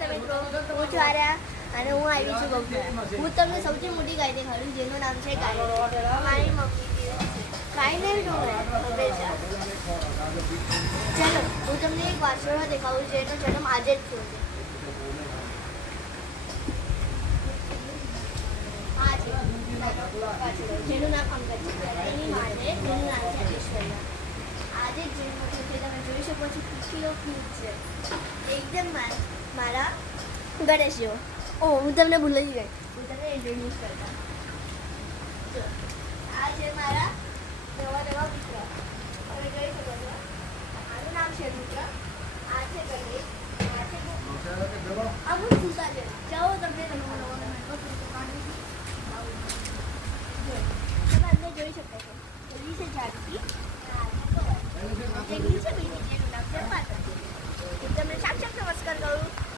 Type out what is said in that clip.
તમે મિત્રો હું ચાર્યા અને હું આવી છું બહુ હું તમને સૌથી મોટી ગાય દેખાડું જેનું નામ છે ગાય મારી મમ્મી ગાયને હંમેશા ચાલો હું તમને એક વાછરડો દેખાડું જેનો જન્મ આજે જ થયો છે આ છે વાછરડો જેનું નામ અંકજ છે એની માને જેનું નામ છે ઐશ્વર્યા આજે જ જન્મ થયો છે તમે જોઈ શકો છો કેટલો ક્યુટ છે એકદમ મારા ગણેશ જેવો ઓ હું તમને ભૂલી ગઈ હું તમને ઇન્ટ્રોડ્યુસ કરતા જો આ છે મારા નવા મિત્ર તમે જોઈ શકો છો આનું નામ છે મિત્ર આ છે ગણેશ આ છે અમુક સુતા છે જાઓ તમને